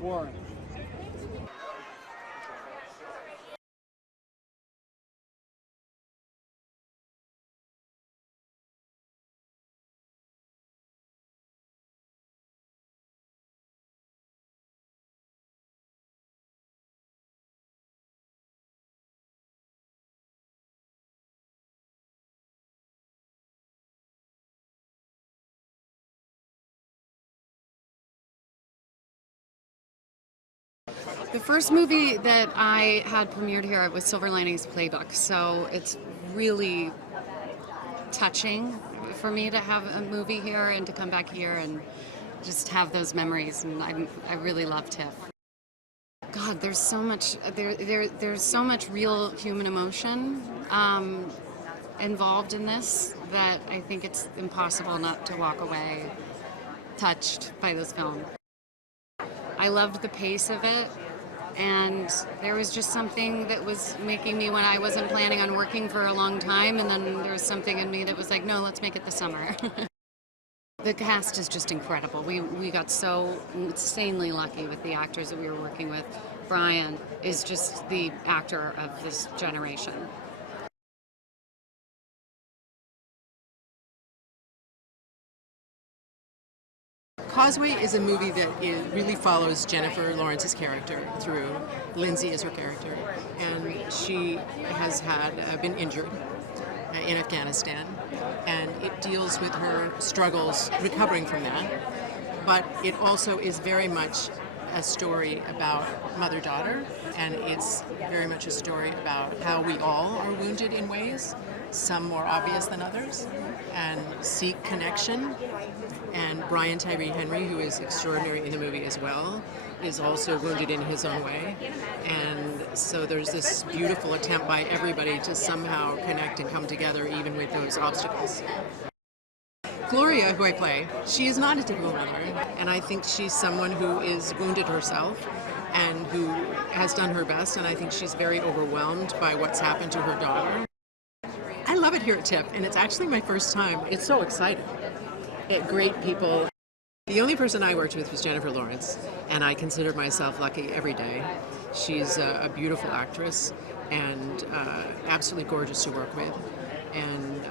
Warren. The first movie that I had premiered here was Silver Linings Playbook, so it's really touching for me to have a movie here and to come back here and just have those memories, and I really love TIFF. God, there's so much there's so much real human emotion involved in this that I think it's impossible not to walk away touched by this film. I loved the pace of it, and there was just something that was making me, when I wasn't planning on working for a long time, and then there was something in me that was like, no, let's make it this summer. The cast is just incredible. We got so insanely lucky with the actors that we were working with. Brian is just the actor of this generation. Causeway is a movie that really follows Jennifer Lawrence's character through. Lindsay is her character, and she has been injured in Afghanistan, and it deals with her struggles recovering from that. But it also is very much a story about mother-daughter, and it's very much a story about how we all are wounded in ways, some more obvious than others, and seek connection. And Brian Tyree Henry, who is extraordinary in the movie as well, is also wounded in his own way. And so there's this beautiful attempt by everybody to somehow connect and come together even with those obstacles. Gloria, who I play, she is not a typical mother, and I think she's someone who is wounded herself and who has done her best, and I think she's very overwhelmed by what's happened to her daughter. I love it here at TIFF, and it's actually my first time. It's so exciting. Great people. The only person I worked with was Jennifer Lawrence, and I consider myself lucky every day. She's a beautiful actress and absolutely gorgeous to work with, and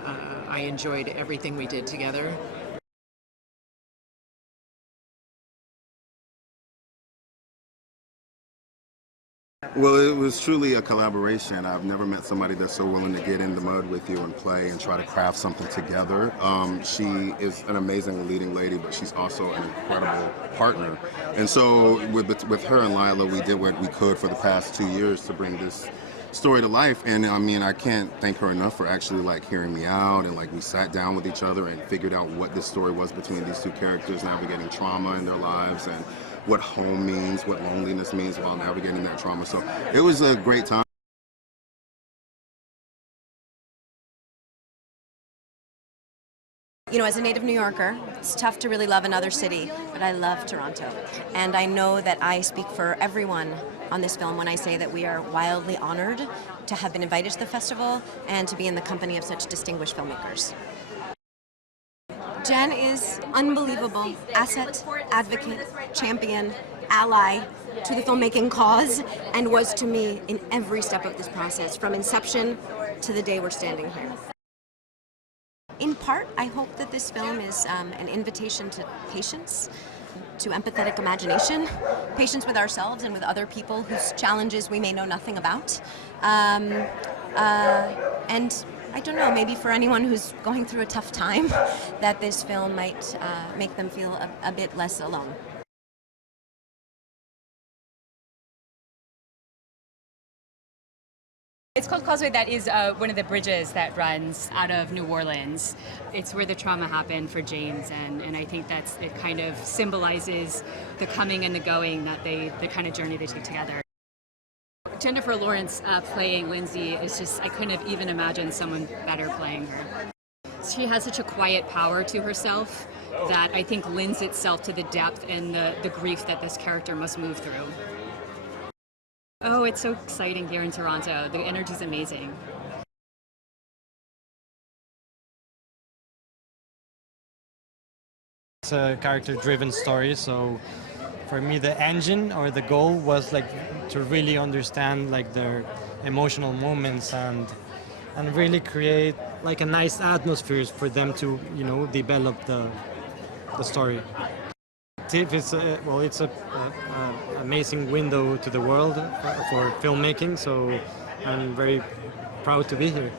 I enjoyed everything we did together. Well, it was truly a collaboration. I've never met somebody that's so willing to get in the mud with you and play and try to craft something together. She is an amazing leading lady, but she's also an incredible partner. And so with her and Lila, we did what we could for the past 2 years to bring this story to life. And I mean, I can't thank her enough for actually hearing me out, and we sat down with each other and figured out what this story was between these two characters navigating trauma in their lives, and what home means, what loneliness means while navigating that trauma. So it was a great time. You know, as a native New Yorker, it's tough to really love another city, but I love Toronto. And I know that I speak for everyone on this film when I say that we are wildly honored to have been invited to the festival and to be in the company of such distinguished filmmakers. Jen is unbelievable asset, advocate, champion, ally to the filmmaking cause, and was to me in every step of this process, from inception to the day we're standing here. In part, I hope that this film is an invitation to patience, to empathetic imagination, patience with ourselves and with other people whose challenges we may know nothing about. And I don't know, maybe for anyone who's going through a tough time, that this film might make them feel a bit less alone. It's called Causeway. That is one of the bridges that runs out of New Orleans. It's where the trauma happened for Jayne, and I think it kind of symbolizes the coming and the going, the kind of journey they take together. Jennifer Lawrence playing Lindsay is just, I couldn't have even imagined someone better playing her. She has such a quiet power to herself that I think lends itself to the depth and the grief that this character must move through. Oh, it's so exciting here in Toronto. The energy's amazing. It's a character-driven story, so for me the engine or the goal was like to really understand like their emotional moments and really create like a nice atmosphere for them to, you know, develop the story. TIFF is it's a amazing window to the world for filmmaking, so I'm very proud to be here.